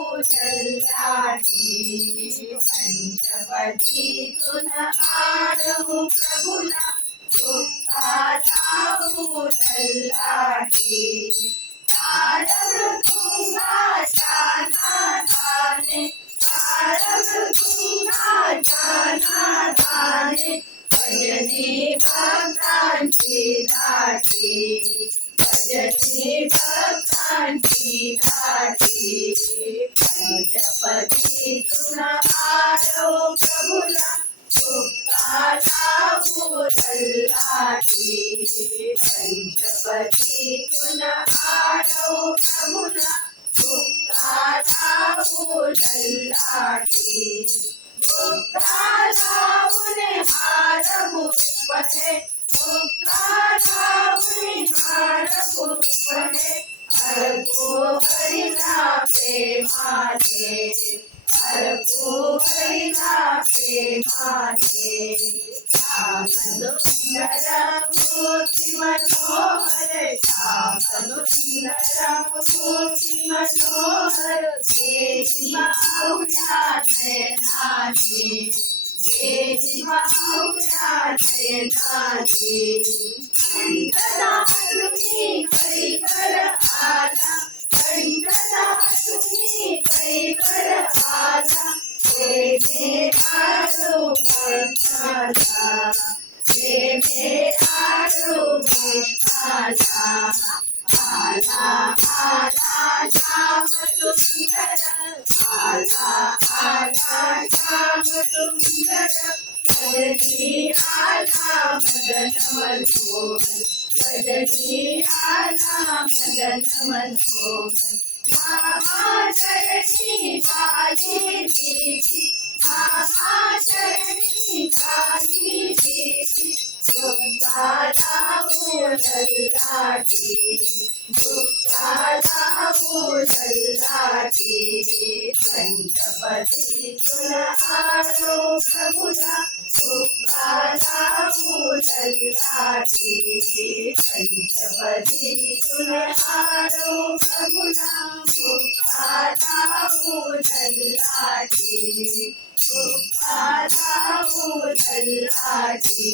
उचललाठी पंचपदीतून आळू प्रभुला भुक्ताला उचललाठी तारमृदुंगाच्या नादाने भजनी भक्तांची दाटी भजनी भक्तांची दाटी पंचपदीतून आळो प्रभुला भुक्ताला उचललाठी पंचपदीतून आळो प्रभुला भुक्ताला उचललाठी भुक्ताला हार पुष्पे भुक्ताला हार पुष्पे अर्पो हरिला प्रेमाने अर्पो हरिला प्रेमाने श्याम सुंदर मूर्ति मनोहर श्याम सुंदर मूर्ति मनोहर देहि बाहुल्या नयनाने देहि बाहुल्या नयनाने कंठदारुणी कैवर आला कंठदारुणी कैवर आला प्रेमे आलो भक्ताला प्रेमे आलो भक्ताला आला आला श्याम सुंदर आला आला श्याम सुंदर भजनी आला मदन मनोहर भजनी आला मदन मनोहर मामा चरणी पाये देवी मामा चरणी पाये देवी भुक्ताला उचललाठी भुक्ताला उचललाठी पंचपदीतून आळो प्रभुला भुक्ताला उचललाठी पंचपदीतून आळो प्रभुला भुक्ताला उचललाठी भुक्ताला उचललाठी